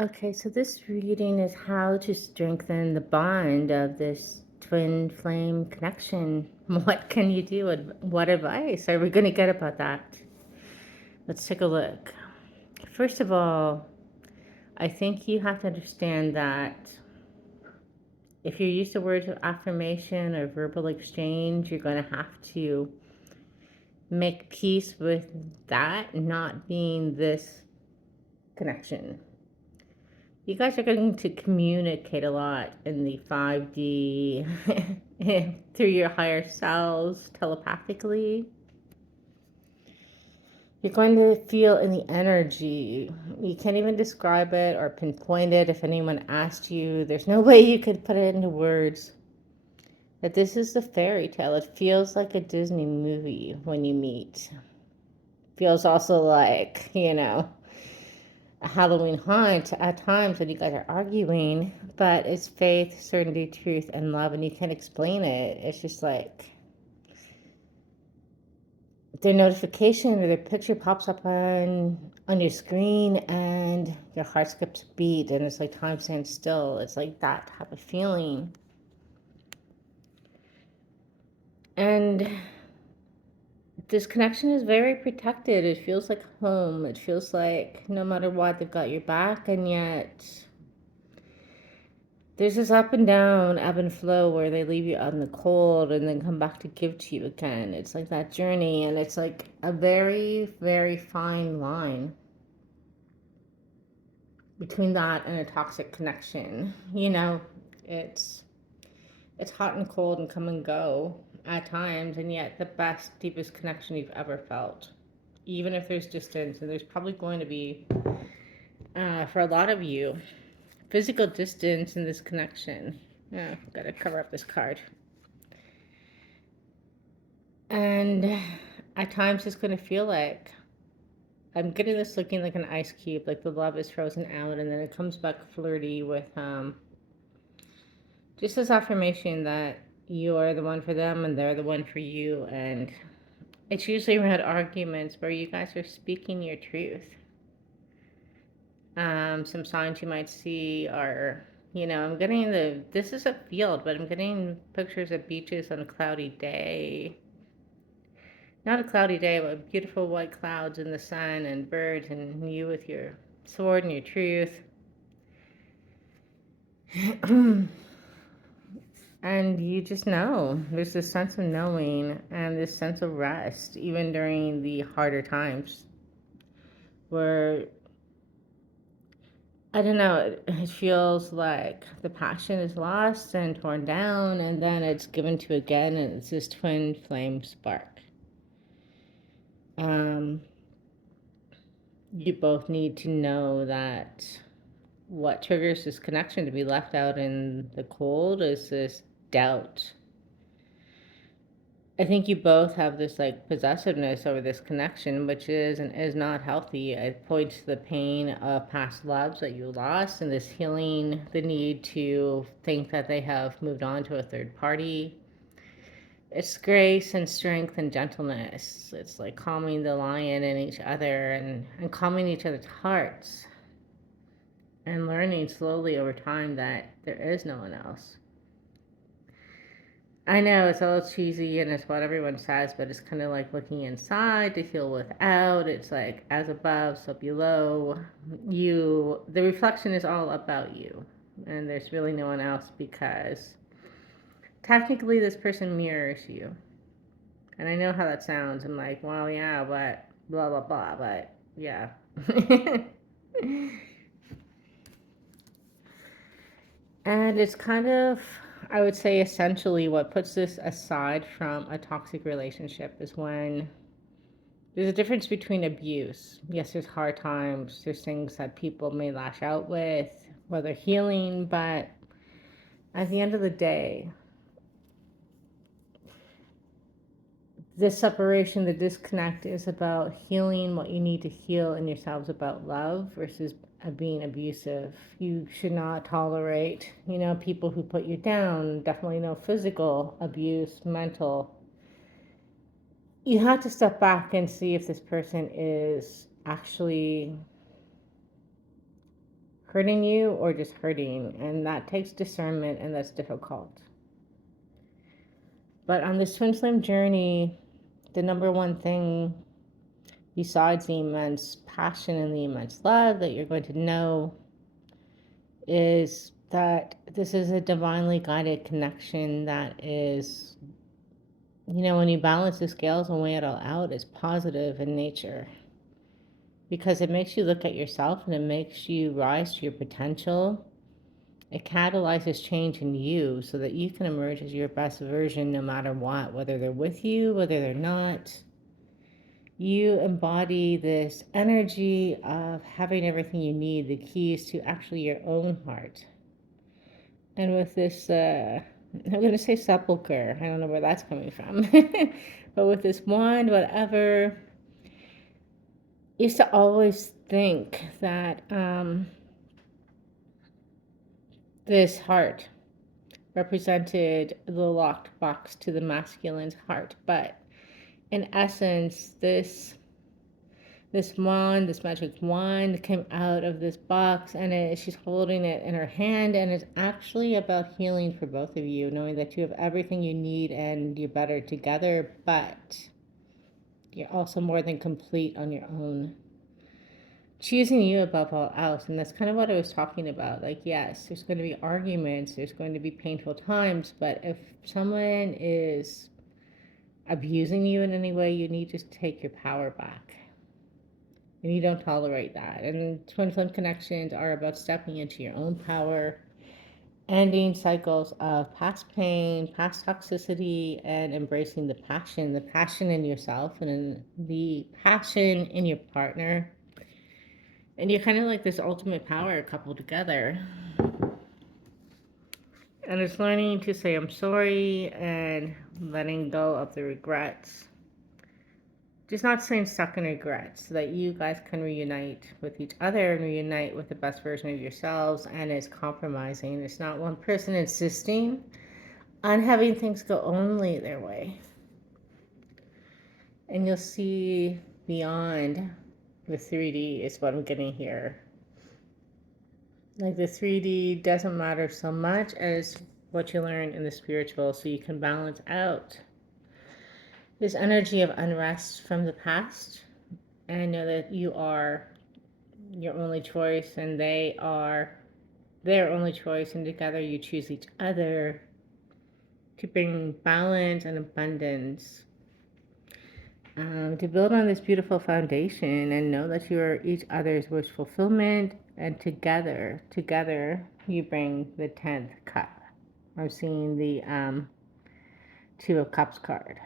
Okay, so this reading is how to strengthen the bond of this twin flame connection. What can you do? What advice are we going to get about that? Let's take a look. First of all, I think you have to understand that if you're used to words of affirmation or verbal exchange, you're going to have to make peace with that not being this connection. You guys are going to communicate a lot in the 5D through your higher selves telepathically. You're going to feel in the energy. You can't even describe it or pinpoint it if anyone asked you. There's no way you could put it into words. That this is the fairy tale. It feels like a Disney movie when you meet. Feels also like, a Halloween haunt at times when you guys are arguing, but it's faith, certainty, truth, and love, and you can't explain it. It's just like their notification or their picture pops up on your screen, and your heart skips a beat, and it's like time stands still. It's like that type of feeling, and this connection is very protected. It feels like home. It feels like no matter what, they've got your back, and yet there's this up and down, ebb and flow where they leave you out in the cold and then come back to give to you again. It's like that journey, and it's like a very, very fine line between that and a toxic connection. It's it's hot and cold and come and go at times, and yet the best, deepest connection you've ever felt. Even if there's distance, and there's probably going to be, for a lot of you, physical distance in this connection. Yeah, I've got to cover up this card. And at times it's going to feel like I'm getting this looking like an ice cube, like the love is frozen out, and then it comes back flirty with just this affirmation that you are the one for them and they're the one for you. And it's usually around arguments where you guys are speaking your truth. Some signs you might see are, I'm getting this is a field, but I'm getting pictures of beaches on a cloudy day. Not a cloudy day, but beautiful white clouds in the sun and birds and you with your sword and your truth. And you just know. There's this sense of knowing and this sense of rest, even during the harder times where, I don't know, it feels like the passion is lost and torn down, and then it's given to again, and it's this twin flame spark. Um, you both need to know that what triggers this connection to be left out in the cold is this doubt. I think you both have this like possessiveness over this connection, which is and is not healthy. It points to the pain of past loves that you lost and this healing, the need to think that they have moved on to a third party. It's grace and strength and gentleness. It's like calming the lion in each other and calming each other's hearts and learning slowly over time that there is no one else. I know it's all cheesy and it's what everyone says, but it's kind of like looking inside to feel without. It's like as above, so below. The reflection is all about you, and there's really no one else because technically this person mirrors you. And I know how that sounds. I'm like, well, yeah, but blah, blah, blah, but yeah. And it's kind of, I would say, essentially what puts this aside from a toxic relationship is when there's a difference between abuse. Yes, there's hard times, there's things that people may lash out with, whether healing, but at the end of the day, this separation, the disconnect is about healing what you need to heal in yourselves about love versus being abusive. You should not tolerate, people who put you down. Definitely no physical abuse, mental. You have to step back and see if this person is actually hurting you or just hurting. And that takes discernment, and that's difficult. But on this twin flame journey, the number one thing, besides the immense passion and the immense love that you're going to know, is that this is a divinely guided connection that is, when you balance the scales and weigh it all out, is positive in nature. Because it makes you look at yourself and it makes you rise to your potential. It catalyzes change in you so that you can emerge as your best version no matter what, whether they're with you, whether they're not. You embody this energy of having everything you need, the keys to actually your own heart. And with this, I'm going to say sepulcher, I don't know where that's coming from, but with this wand, whatever, I used to always think that this heart represented the locked box to the masculine's heart, but in essence, this wand, this magic wand, came out of this box, and she's holding it in her hand, and it's actually about healing for both of you, knowing that you have everything you need and you're better together, but you're also more than complete on your own. Choosing you above all else. And that's kind of what I was talking about. Like, yes, there's going to be arguments, there's going to be painful times, but if someone is abusing you in any way, you need to take your power back. And you don't tolerate that. And twin flame connections are about stepping into your own power, ending cycles of past pain, past toxicity, and embracing the passion in yourself and in the passion in your partner. And you're kind of like this ultimate power coupled together. And it's learning to say I'm sorry and letting go of the regrets. Just not staying stuck in regrets, so that you guys can reunite with each other and reunite with the best version of yourselves. And it's compromising. It's not one person insisting on having things go only their way. And you'll see beyond the 3D is what I'm getting here. Like, the 3D doesn't matter so much as what you learn in the spiritual, so you can balance out this energy of unrest from the past and know that you are your only choice and they are their only choice, and together you choose each other to bring balance and abundance, to build on this beautiful foundation and know that you are each other's wish fulfillment, and together you bring the 10th cup. I'm seeing the Two of Cups card.